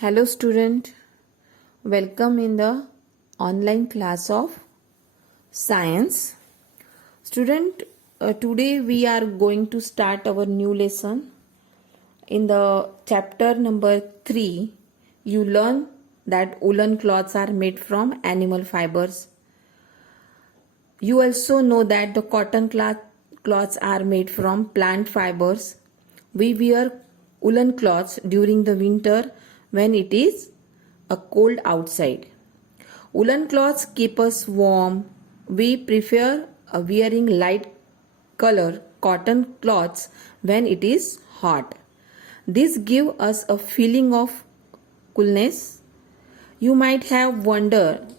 Hello student, welcome in the online class of science. Student, today we are going to start our new lesson. In the chapter number 3, you learn that woolen cloths are made from animal fibers. You also know that the cotton cloths are made from plant fibers. We wear woolen cloths during the winter when it is a cold outside. Woolen cloths keep us warm. We prefer wearing light color cotton cloths when it is hot. This gives us a feeling of coolness. You might have wondered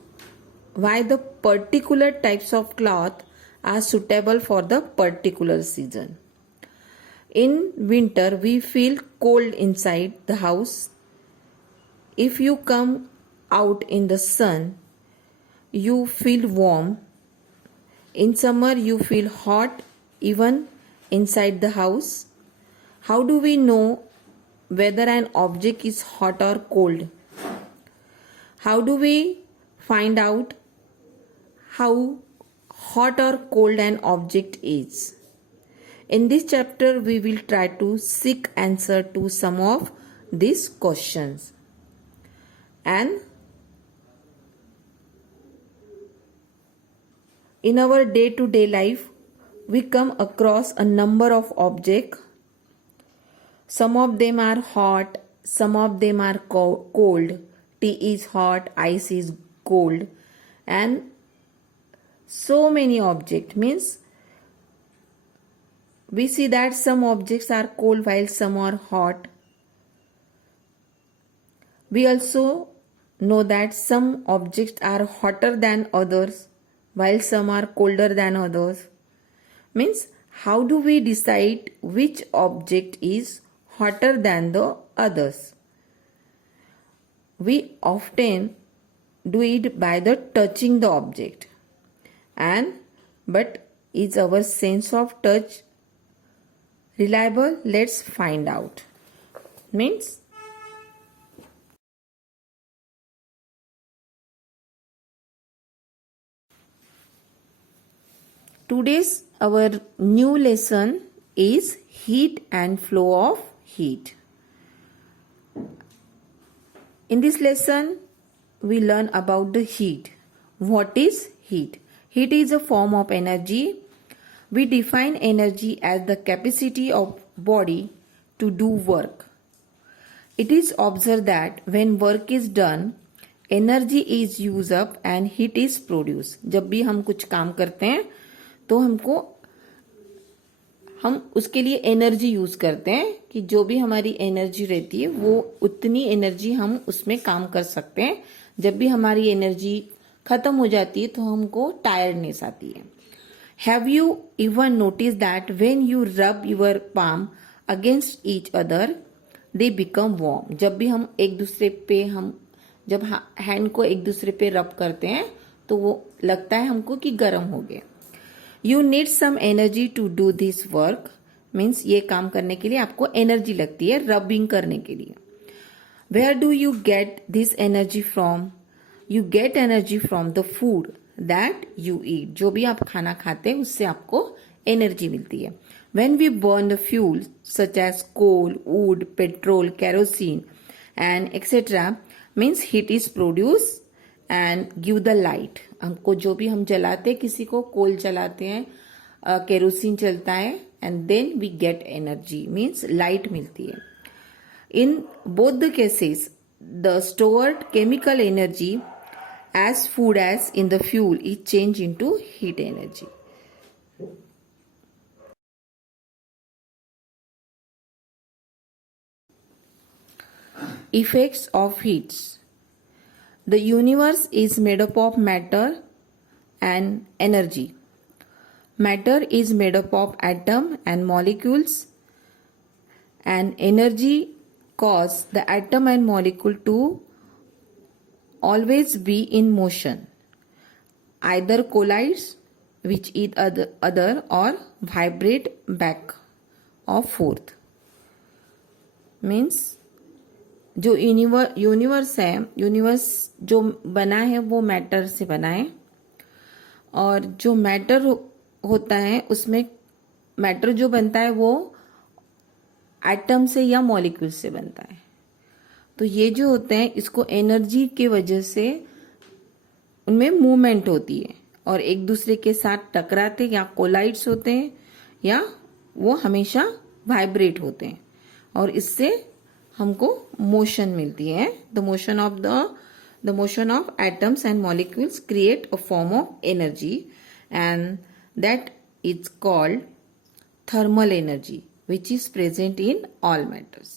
why the particular types of cloth are suitable for the particular season. In winter, we feel cold inside the house. If you come out in the sun, you feel warm. In summer, you feel hot even inside the house. How do we know whether an object is hot or cold? How do we find out how hot or cold an object is? In this chapter, we will try to seek answer to some of these questions. And in our day-to-day life, we come across a number of objects. Some of them are hot, some of them are cold. Tea is hot, ice is cold, and so many objects. Means we see that some objects are cold while some are hot. We also know that some objects are hotter than others while some are colder than others. Means how do we decide which object is hotter than the others? We often do it by the touching the object. But is our sense of touch reliable? Let's find out. Means today's our new lesson is heat and flow of heat. In this lesson, we learn about the heat. What is heat? Heat is a form of energy. We define energy as the capacity of body to do work. It is observed that when work is done, energy is used up and heat is produced. जब भी हम कुछ काम करते हैं तो हम उसके लिए एनर्जी यूज करते हैं कि जो भी हमारी एनर्जी रहती है वो उतनी एनर्जी हम उसमें काम कर सकते हैं. जब भी हमारी एनर्जी खत्म हो जाती है तो हमको टायर्डनेस आती है. Have you even notice that when you rub your palm against each other they become warm. जब भी हम एक दूसरे पे जब हैंड को एक दूसरे पे रब करते हैं तो वो लगता है हमको कि गर्म हो गए. You need some energy to do this work. Means ये काम करने के लिए आपको एनर्जी लगती है रबिंग करने के लिए. Where do you get this energy from? You get energy from the food that you eat. जो भी आप खाना खाते हैं उससे आपको एनर्जी मिलती है. When we burn the fuel such as coal, wood, petrol, kerosene and etcetera, means heat is produce and give the light. हमको जो भी हम जलाते हैं, किसी को कोल जलाते हैं, केरोसिन चलता है, and then we get energy means light मिलती है. In both the cases the stored chemical energy as food as in the fuel is changed into heat energy. Effects of heat. The universe is made up of matter and energy. Matter is made up of atom and molecules, and energy causes the atom and molecule to always be in motion, either collides with each other or vibrate back or forth. Means जो यूनिवर्स है, यूनिवर्स जो बना है वो मैटर से बना है, और जो मैटर होता है उसमें मैटर जो बनता है वो एटम से या मॉलिक्यूल से बनता है। तो ये जो होते हैं इसको एनर्जी के वजह से उनमें मूवमेंट होती है और एक दूसरे के साथ टकराते या कोलाइड्स होते हैं या वो हमेशा वाइब्रेट होते हैं और इससे हमको मोशन मिलती है। The motion of atoms and molecules create a form of energy and that is called thermal energy which is present in all matters.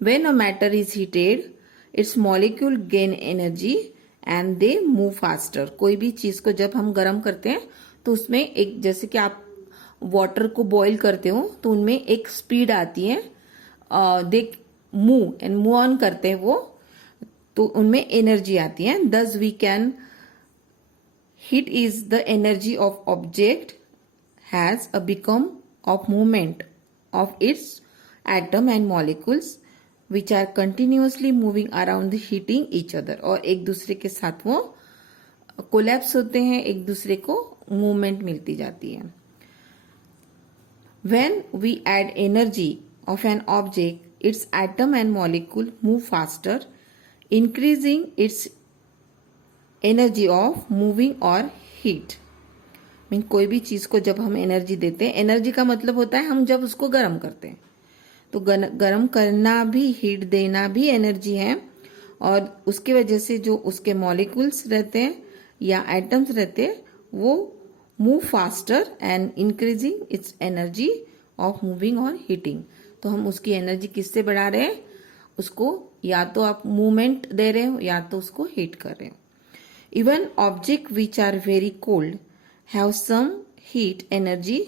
When a matter is heated, its molecule gain energy and they move faster. कोई भी चीज को जब हम गर्म करते हैं तो उसमें एक, जैसे कि आप वाटर को बॉईल करते हो तो उनमें एक स्पीड आती है, दे मूव ऑन करते हैं वो, तो उनमें एनर्जी आती है। Thus we can heat is the energy of object has a become of movement of its atom and molecules which are continuously moving around the heating each other, और एक दूसरे के साथ वो कोलैप्स होते हैं, एक दूसरे को मूवमेंट मिलती जाती है। When we add energy of an object, its atom and molecule move faster, increasing its energy of moving or heat. Mean कोई भी चीज को जब हम एनर्जी देते हैं, एनर्जी का मतलब होता है हम जब उसको गर्म करते हैं, तो गर्म करना भी, हीट देना भी एनर्जी है, और उसकी वजह से जो उसके मॉलिक्यूल्स रहते हैं या एटम्स रहते हैं वो move faster and increasing its energy of moving और हीटिंग। तो हम उसकी एनर्जी किससे बढ़ा रहे हैं, उसको या तो आप मूवमेंट दे रहे हो या तो उसको हीट कर रहे हो। Even object which are very cold have some heat energy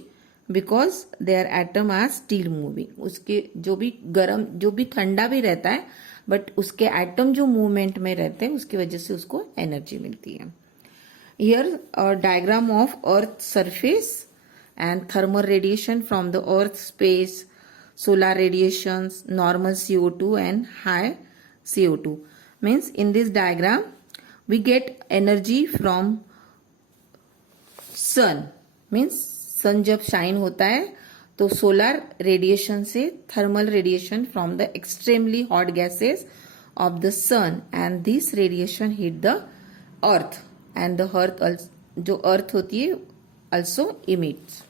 because their atom are still moving. उसके जो भी गर्म, जो भी ठंडा भी रहता है बट उसके एटम जो मूवमेंट में रहते हैं उसकी वजह से उसको एनर्जी मिलती है। Here a diagram of earth surface and thermal radiation from the earth space, solar radiations, normal CO2 and high CO2. Means in this diagram we get energy from sun. Means sun जब shine होता है तो solar radiation से, thermal radiation from the extremely hot gases of the sun and this radiation hit the earth and the earth, जो earth होती है also emits.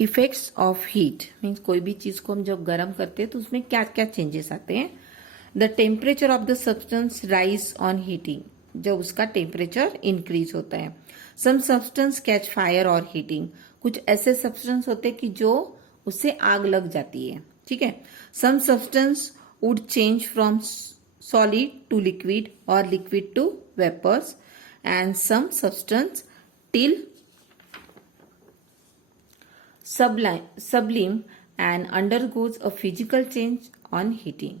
Effects of heat means कोई भी चीज को हम जब गर्म करते हैं तो उसमें क्या क्या चेंजेस आते हैं। The temperature of the substance rise on heating, जब उसका टेम्परेचर इंक्रीज होता है। सम सब्सटेंस कैच फायर और हीटिंग, कुछ ऐसे सब्सटेंस होते हैं कि जो उससे आग लग जाती है, ठीक है। Some substance would change from solid to liquid और liquid to vapours, and some substance till sublime and undergoes a physical change on heating.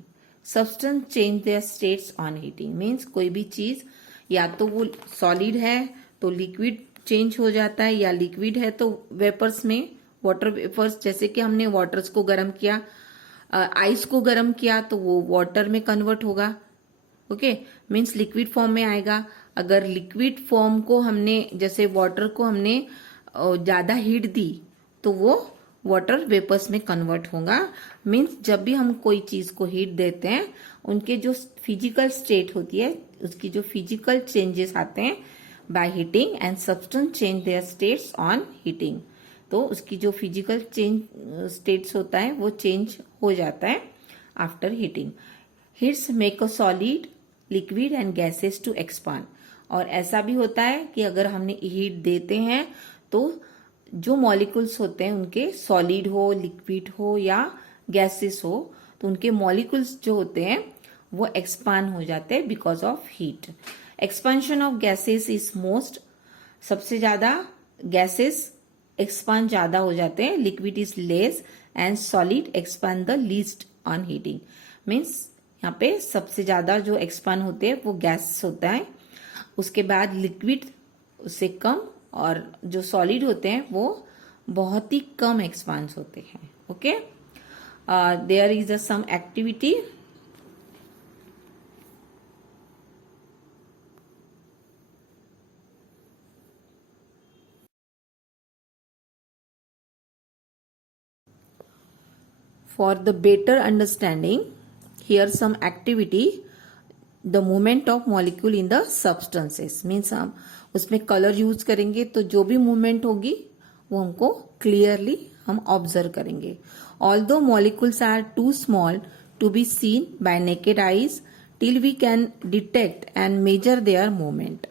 Substance change their states on heating. Means कोई भी चीज या तो वो सॉलिड है तो लिक्विड चेंज हो जाता है, या लिक्विड है तो वेपर्स में, वाटर वेपर्स, जैसे कि हमने वाटर्स को गर्म किया, आइस को गर्म किया तो वो वाटर में कन्वर्ट होगा, ओके, मीन्स लिक्विड फॉर्म में आएगा। अगर लिक्विड फॉर्म को हमने, जैसे वाटर को हमने ज्यादा हीट दी तो वो वाटर वेपर्स में कन्वर्ट होगा। मीन्स जब भी हम कोई चीज को हीट देते हैं उनके जो फिजिकल स्टेट होती है, उसकी जो फिजिकल चेंजेस आते हैं by heating, and substance change their states on heating, तो उसकी जो फिजिकल चेंज स्टेट्स होता है वो चेंज हो जाता है after heating. Heats make a solid, liquid and gases to expand, और ऐसा भी होता है कि अगर हमने हीट देते हैं तो जो मॉलिक्यूल्स होते हैं उनके सॉलिड हो, लिक्विड हो या गैसेस हो, तो उनके मॉलिक्यूल्स जो होते हैं वो एक्सपांड हो जाते हैं because of heat. Expansion of gases is most, सबसे ज्यादा गैसेस एक्सपांड ज्यादा हो जाते हैं, liquid is less and solid expand the least on heating. Means यहाँ पे सबसे ज्यादा जो एक्सपांड होते हैं वो गैस होता है उसके बाद लिक्विड उससे कम, और जो सॉलिड होते हैं वो बहुत ही कम एक्सपांस होते हैं. Okay, there is a some activity. For the better understanding, here some activity, the movement of molecule in the substances, means हम उसमें कलर यूज करेंगे तो जो भी मूवमेंट होगी वो हमको क्लियरली हम ऑब्जर्व करेंगे. Although molecules are too small to be seen by naked eyes, till we can detect and measure their movement.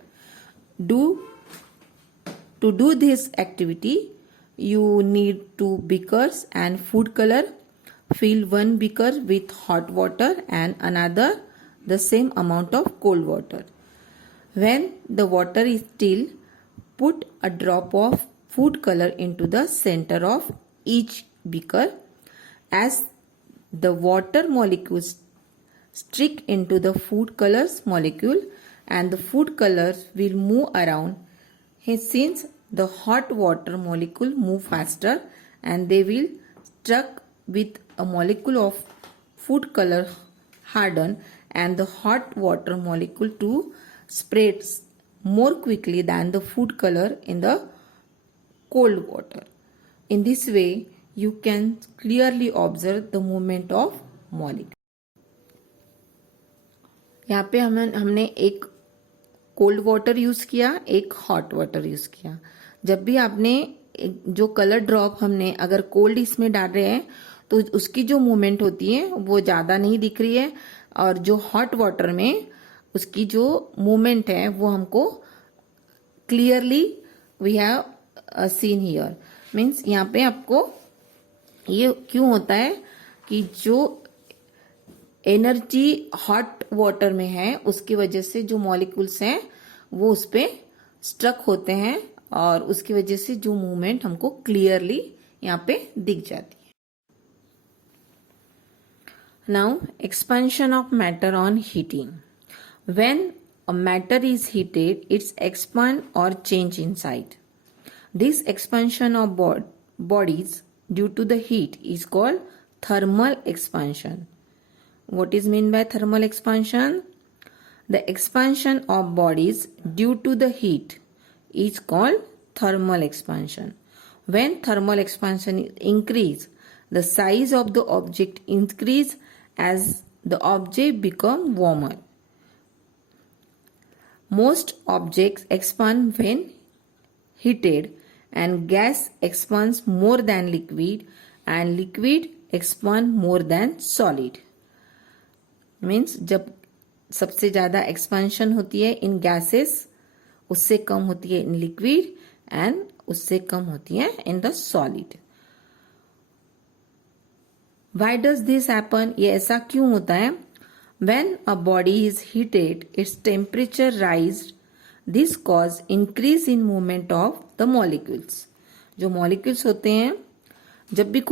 To do this activity, you need 2 beakers and food color. Fill 1 beaker with hot water and another the same amount of cold water. When the water is still, put a drop of food color into the center of each beaker. As the water molecules stick into the food colors molecule and the food colors will move around, since the hot water molecule move faster and they will struck with a molecule of food color harden, and the hot water molecule to spreads more quickly than the food color in the cold water. In this way, you can clearly observe the movement of molecule. यहाँ पे हमने एक cold water use किया, एक hot water use किया. जब भी आपने जो कलर ड्रॉप हमने अगर कोल्ड इसमें डाल रहे हैं तो उसकी जो मूवमेंट होती है वो ज्यादा नहीं दिख रही है, और जो हॉट वाटर में उसकी जो मूवमेंट है वो हमको clearly we have seen here. Means यहाँ पे आपको ये क्यों होता है कि जो एनर्जी हॉट वाटर में है उसकी वजह से जो मॉलिक्यूल्स हैं वो उस पे स्ट्रक होते हैं, और उसकी वजह से जो मूवमेंट हमको क्लियरली यहाँ पे दिख जाती है. Now, expansion of matter on heating. When a matter is heated, it's expand or change inside. This expansion of bodies due to the heat is called thermal expansion. What is meant by thermal expansion? The expansion of bodies due to the heat is called thermal expansion. When thermal expansion increase, the size of the object increase as the object become warmer. Most objects expand when heated, and gas expands more than liquid, and liquid expand more than solid. Means जब सबसे ज्यादा एक्सपेंशन होती है इन गैसेस, उससे कम होती है in liquid, and उससे कम होती है in the solid. Why does this happen? ये ऐसा क्यों होता है? When a body is heated, its temperature rises. This cause increase in movement of the molecules. जो molecules होते हैं, जब भी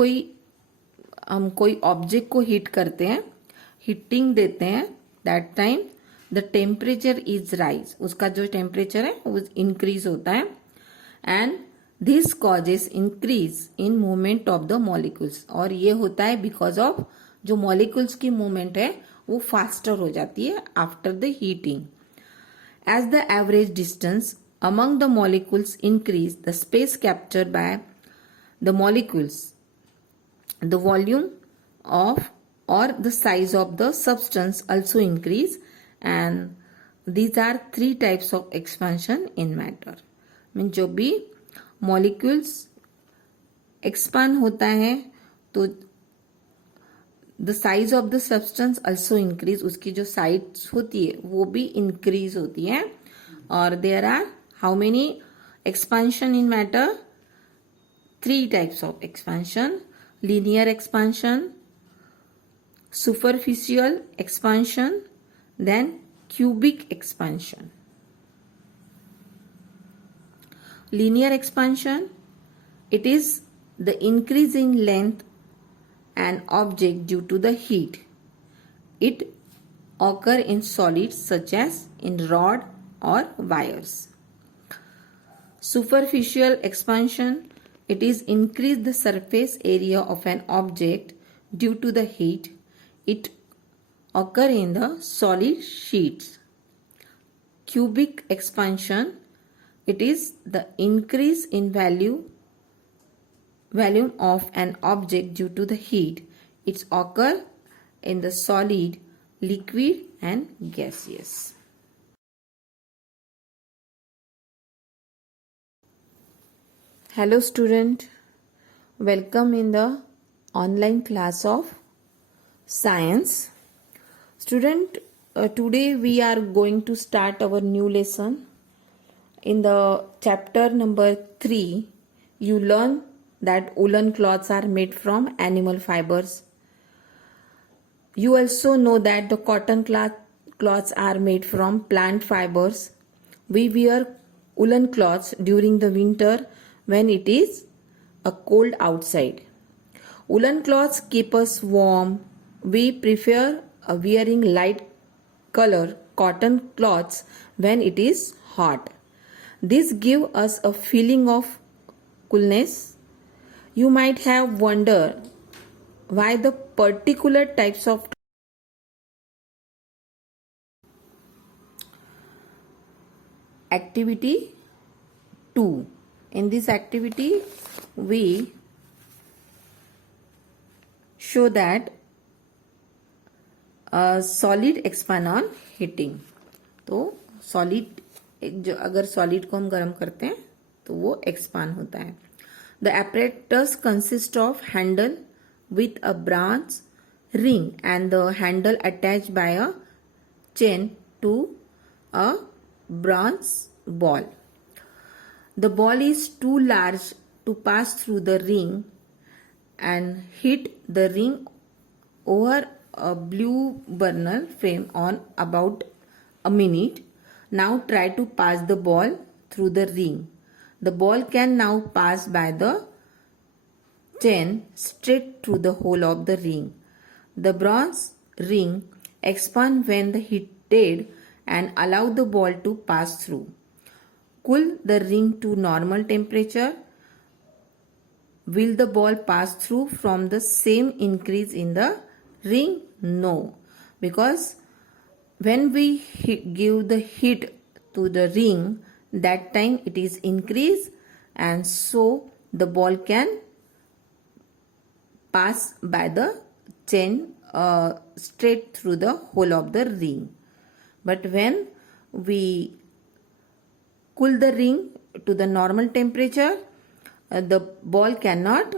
हम कोई ऑब्जेक्ट को हीट करते हैं, हीटिंग देते हैं, that time the temperature is rise. उसका जो टेम्परेचर है वो इंक्रीज होता है, and this causes increase in movement of the molecules. और ये होता है बिकॉज ऑफ जो मॉलिक्यूल्स की मूवमेंट है वो फास्टर हो जाती है after the heating. As the average distance among the molecules increase, the space captured by the molecules, the volume of or the size of the substance also increase, and these are 3 types of expansion in matter. Mean जो भी molecules expand होता है तो the size of the substance also increase, उसकी जो size होती है वो भी increase होती है. और there are how many expansion in matter? 3 types of expansion: linear expansion, superficial expansion, then cubic expansion. Linear expansion, it is the increase in length an object due to the heat. It occur in solids such as in rod, or wires. Superficial expansion, it is increase the surface area of an object due to the heat. It occur in the solid sheets. Cubic expansion, it is the increase in volume of an object due to the heat. It occur in the solid, liquid and gaseous. Hello student, welcome in the online class of science. Student, today we are going to start our new lesson. In the chapter number 3, you learn that woolen cloths are made from animal fibers. You also know that the cotton cloths are made from plant fibers. We wear woolen cloths during the winter when it is a cold outside. Woolen cloths keep us warm. We prefer wearing light color cotton cloths when it is hot. This gives us a feeling of coolness. You might have wondered why the particular types of activity 2. In this activity, we show that solid expand on heating. तो सॉलिड, अगर सॉलिड को हम गर्म करते हैं तो वो expand होता है. The apparatus consist of handle with a branch ring and the handle attach by a chain to a branch ball. The ball is too large to pass through the ring and hit the ring over a blue burner flame on about a minute. Now try to pass the ball through the ring. The ball can now pass by the chain straight through the hole of the ring. The bronze ring expand when heated and allow the ball to pass through. Cool the ring to normal temperature. Will the ball pass through from the same increase in the ring? No, because when we give the heat to the ring, that time it is increased and so the ball can pass by the chain straight through the hole of the ring. But when we cool the ring to the normal temperature, the ball cannot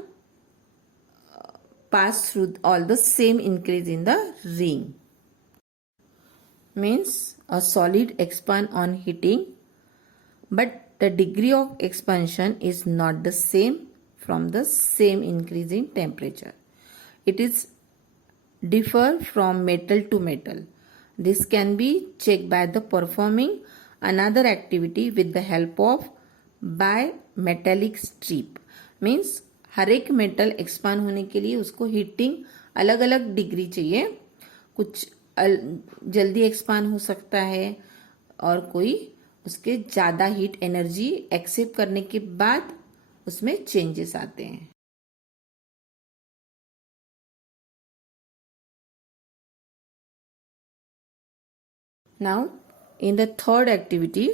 pass through all the same increase in the ring. Means a solid expand on heating, but the degree of expansion is not the same from the same increase in temperature. It is differ from metal to metal. This can be checked by the performing another activity with the help of bimetallic strip. Means हर एक metal expand होने के लिए उसको हीटिंग अलग अलग डिग्री चाहिए. कुछ जल्दी एक्सपांड हो सकता है और कोई उसके ज़्यादा हीट एनर्जी एक्सेप्ट करने के बाद उसमें चेंजेस आते हैं. Now in the third activity,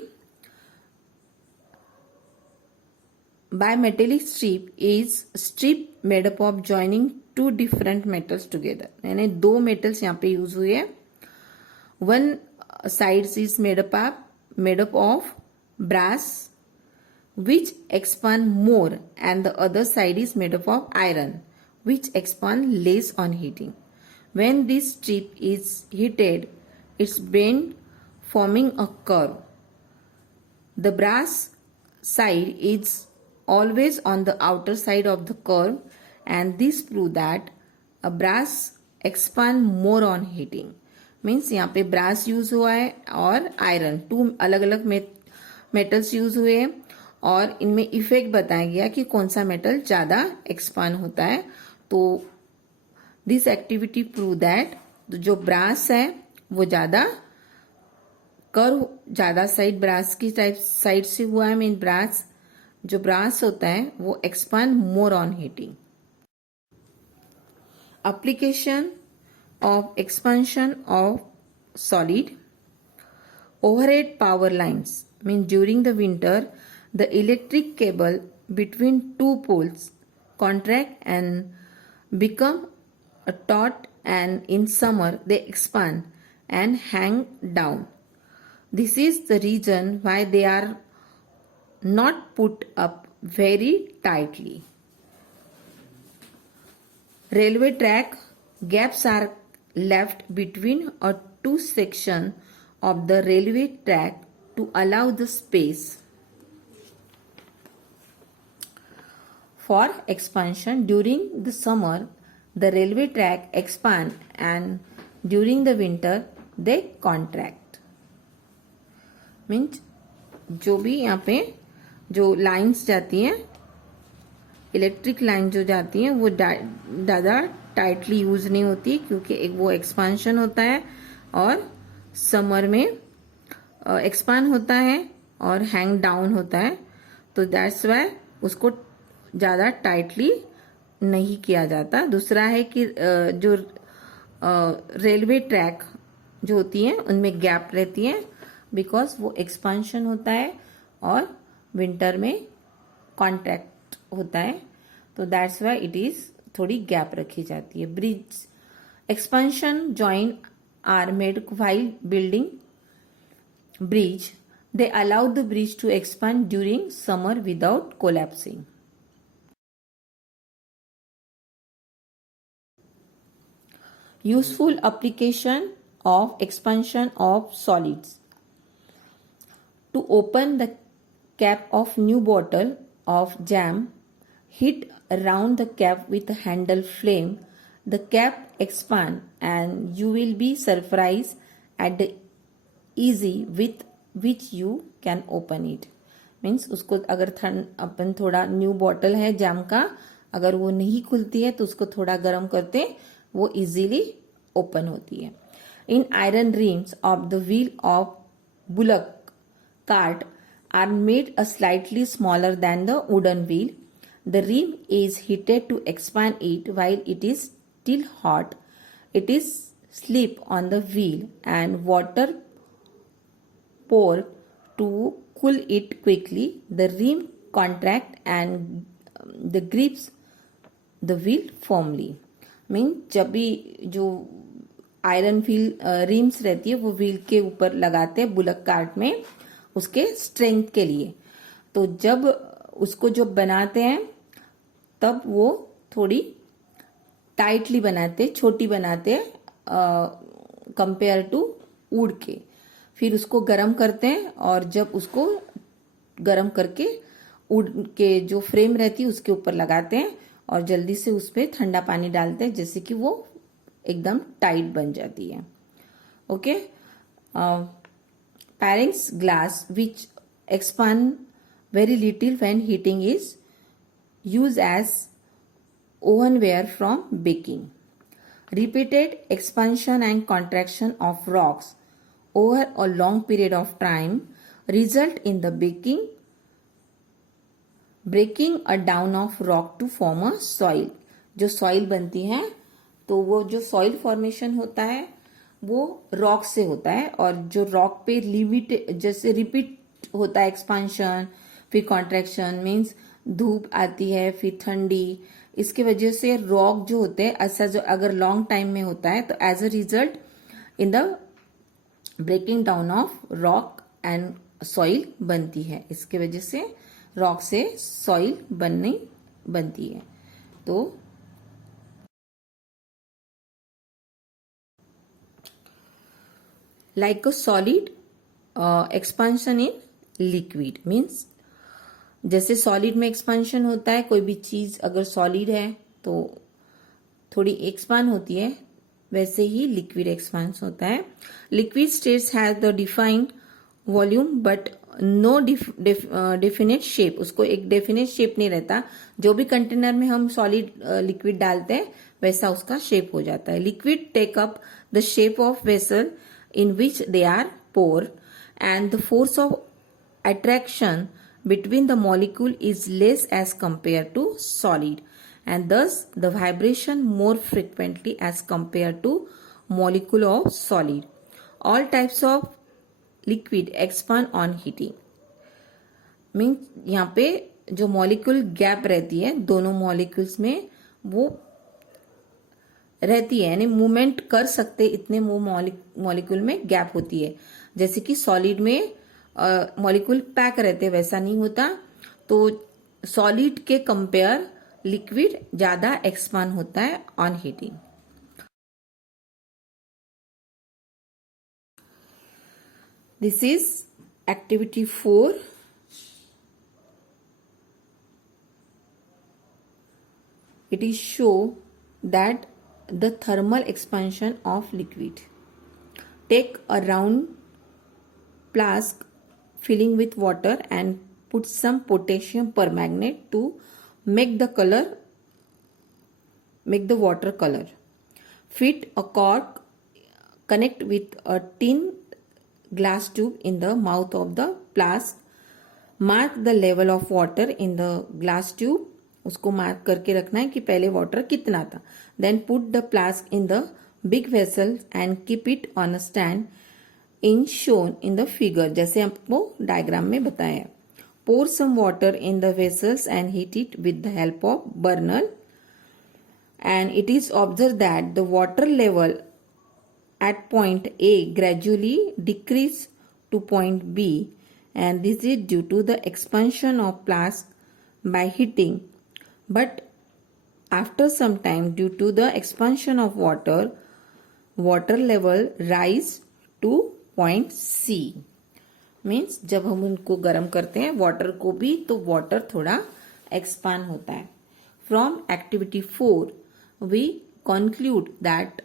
bimetallic strip is strip made up of joining two different metals together. यानी दो metals यहाँ पे यूज हुए हैं. One side is made up of brass which expand more and the other side is made up of iron which expand less on heating. When this strip is heated, it's bent forming a curve. The brass side is always on the outer side of the curve and this prove that a brass expand more on heating. Means यहाँ पे brass use हुआ है और iron, to अलग अलग metals use हुए हैं और इनमें इफेक्ट बताया गया कि कौन सा मेटल ज़्यादा एक्सपांड होता है. तो दिस एक्टिविटी प्रूव दैट जो ब्रास है वो ज़्यादा कर्व ज़्यादा साइड ब्रास की टाइप साइड से हुआ है, मीन ब्रास जो ब्रास होता है वो expand more on heating. Application of expansion of solid. Overhead power lines mean during the winter the electric cable between two poles contract and become taut, and in summer they expand and hang down. This is the reason why they are not put up very tightly. Railway track gaps are left between a two section of the railway track to allow the space for expansion. During the summer, the railway track expand, and during the winter they contract. Means जो भी यहाँ पे जो लाइंस जाती हैं, electric line जो जाती हैं वो ज़्यादा टाइटली यूज नहीं होती, क्योंकि एक वो एक्सपांशन होता है और समर में एक्सपांड होता है और हैंग डाउन होता है. तो दैट्स वाई उसको ज़्यादा टाइटली नहीं किया जाता. दूसरा है कि जो रेलवे ट्रैक जो होती हैं उनमें गैप रहती हैं, बिकॉज वो एक्सपांशन होता है और विंटर में कॉन्ट्रैक्ट होता है. तो दैट्स वाई इट इज थोड़ी गैप रखी जाती है. Bridge expansion join are made while building bridge. They allow the bridge to expand during summer without collapsing. Useful application of expansion of solids. To open the cap of new bottle of jam, hit around the cap with a handle flame. The cap expand and you will be surprised at the easy with which you can open it. Means उसको अगर अपन थोड़ा new bottle है जैम का, अगर वो नहीं खुलती है तो उसको थोड़ा गर्म करते वो इजीली ओपन होती है. In iron rims of the wheel of bullock cart are made a slightly smaller than the wooden wheel. The rim is heated to expand it. While it is still hot, it is slip on the wheel and water pour to cool it quickly. The rim contract and the grips the wheel firmly. Mean जब भी जो iron wheel RIMS रहती है वो व्हील के ऊपर लगाते हैं बुलक कार्ट में उसके स्ट्रेंथ के लिए. तो जब उसको जब बनाते हैं तब वो थोड़ी टाइटली बनाते, छोटी बनाते कंपेयर टू वुड के. फिर उसको गरम करते हैं और जब उसको गरम करके वुड के जो फ्रेम रहती है उसके ऊपर लगाते हैं और जल्दी से उस पर ठंडा पानी डालते हैं, जैसे कि वो एकदम टाइट बन जाती है. ओके. पैरिंग्स ग्लास विच expand very little when heating is used as ovenware from baking. Repeated expansion and contraction of rocks over a long period of time result in the breaking a down of rock to form a soil. जो soil बनती है तो वो जो soil formation होता है वो rock से होता है, और जो rock पे लिमिट जैसे repeat होता है एक्सपांशन फिर कॉन्ट्रैक्शन, मीन्स धूप आती है फिर ठंडी, इसके वजह से रॉक जो होते हैं ऐसा जो अगर लॉन्ग टाइम में होता है तो as a result in the breaking down of rock and soil बनती है. इसके वजह से रॉक से सॉइल बनती है. तो like a solid expansion in liquid, means जैसे सॉलिड में एक्सपांशन होता है, कोई भी चीज अगर सॉलिड है तो थोड़ी एक्सपांड होती है, वैसे ही लिक्विड एक्सपांस होता है. Liquid states has the defined volume but no definite shape. उसको एक डेफिनेट शेप नहीं रहता. जो भी कंटेनर में हम सॉलिड लिक्विड डालते हैं वैसा उसका शेप हो जाता है. Liquid take up the shape of vessel in which they are poured and the force of attraction between the molecule is less as compared to solid, and thus the vibration more frequently as compared to molecule of solid. All types of liquid expand on heating. Means यहाँ पे जो molecule gap रहती है दोनों मॉलिक्यूल्स में वो रहती है, यानी मूवमेंट कर सकते इतने वो मॉलिक्यूल में गैप होती है. जैसे कि सॉलिड में मॉलिक्यूल पैक रहते वैसा नहीं होता. तो सॉलिड के कंपेयर लिक्विड ज्यादा एक्सपांड होता है on heating. This is activity 4. It is show that the thermal expansion of liquid. Take a round flask filling with water and put some potassium permanganate to make the water color. Fit a cork, connect with a tin glass tube in the mouth of the flask. Mark the level of water in the glass tube. उसको mark करके रखना है कि पहले water कितना था. Then put the flask in the big vessel and keep it on a stand in shown in the figure, जैसे आपको डायग्राम में बताया है. Pour some water in the vessels and heat it with the help of burner, and it is observe that the water level at point A gradually decrease to point B, and this is due to the expansion of flask by heating. But after some time, due to the expansion of water level rise to point C. Means जब हम उनको गर्म करते हैं वाटर को भी तो वाटर थोड़ा एक्सपांड होता है. From activity 4 we conclude that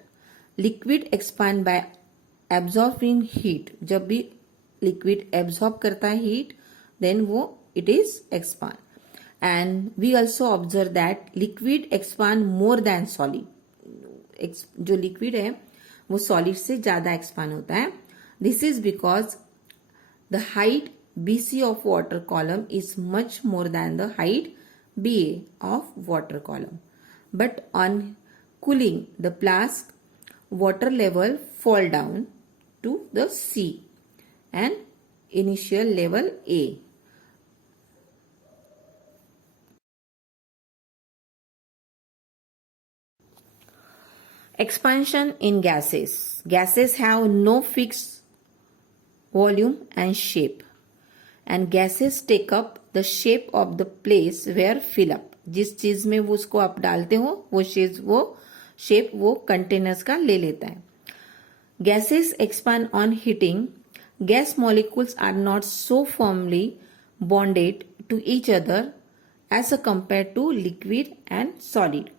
liquid expand by absorbing heat. जब भी लिक्विड एब्जॉर्ब करता है हीट देन वो it is expand. And we also observe that liquid expand more than solid. जो लिक्विड है वो सॉलिड से ज्यादा एक्सपांड होता है. This is because the height BC of water column is much more than the height BA of water column. But on cooling the flask, water level fall down to the C and initial level A. Expansion in gases. Gases have no fixed volume and shape, and gases take up the shape of the place where fill up. जिस चीज में वो उसको आप डालते हो वो शेप वो कंटेनर्स का ले लेता है. Gases expand on heating. Gas molecules are not so firmly bonded to each other as compared to liquid and solid.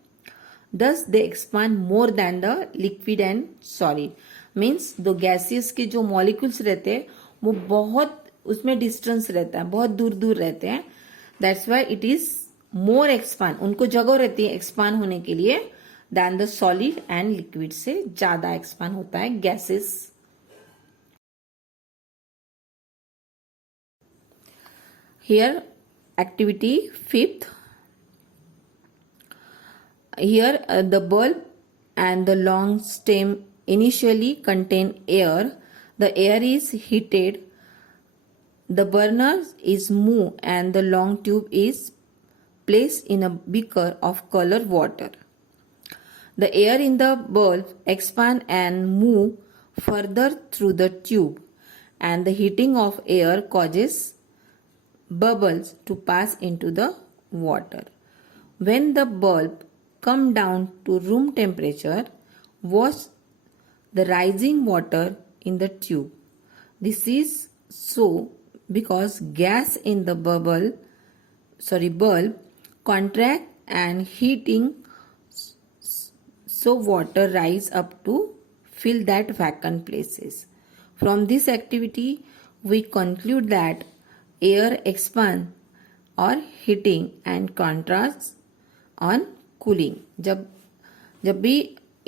Thus they expand more than the liquid and solid. Means दो गैसेस के जो मॉलिक्यूल्स रहते हैं वो बहुत उसमें डिस्टेंस रहता है, बहुत दूर दूर रहते हैं. That's why it is more expand. उनको जगह रहती है एक्सपांड होने के लिए than the solid and liquid से ज्यादा एक्सपांड होता है gases. Here activity 5th. Here the bulb and the long stem initially contain air. The air is heated. The burner is moved and the long tube is placed in a beaker of colored water. The air in the bulb expand and move further through the tube, and the heating of air causes bubbles to pass into the water. When the bulb come down to room temperature, watch the rising water in the tube. This is so because gas in the bulb contract and heating, so water rise up to fill that vacant places. From this activity, we conclude that air expand or heating and contrasts on cooling. जब भी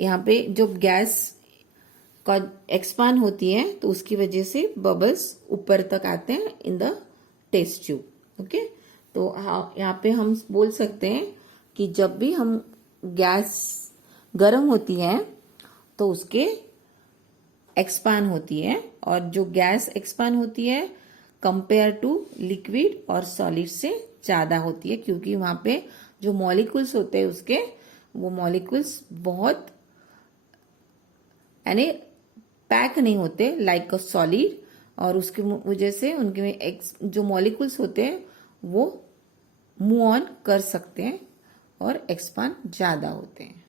यहाँ पे जो गैस का एक्सपांड होती है तो उसकी वजह से बबल्स ऊपर तक आते हैं in the test tube. Okay, तो हाँ, यहाँ पे हम बोल सकते हैं कि जब भी हम गैस गर्म होती है तो उसके एक्सपांड होती है, और जो गैस एक्सपांड होती है कंपेयर टू लिक्विड और सॉलिड से ज़्यादा होती है, क्योंकि वहाँ पे जो मॉलिक्यूल्स होते हैं उसके, वो मॉलिक्यूल्स बहुत यानी पैक नहीं होते लाइक अ सॉलिड, और उसकी वजह से उनके में जो मॉलिक्यूल्स होते हैं वो मूव ऑन कर सकते हैं और एक्सपांड ज़्यादा होते हैं।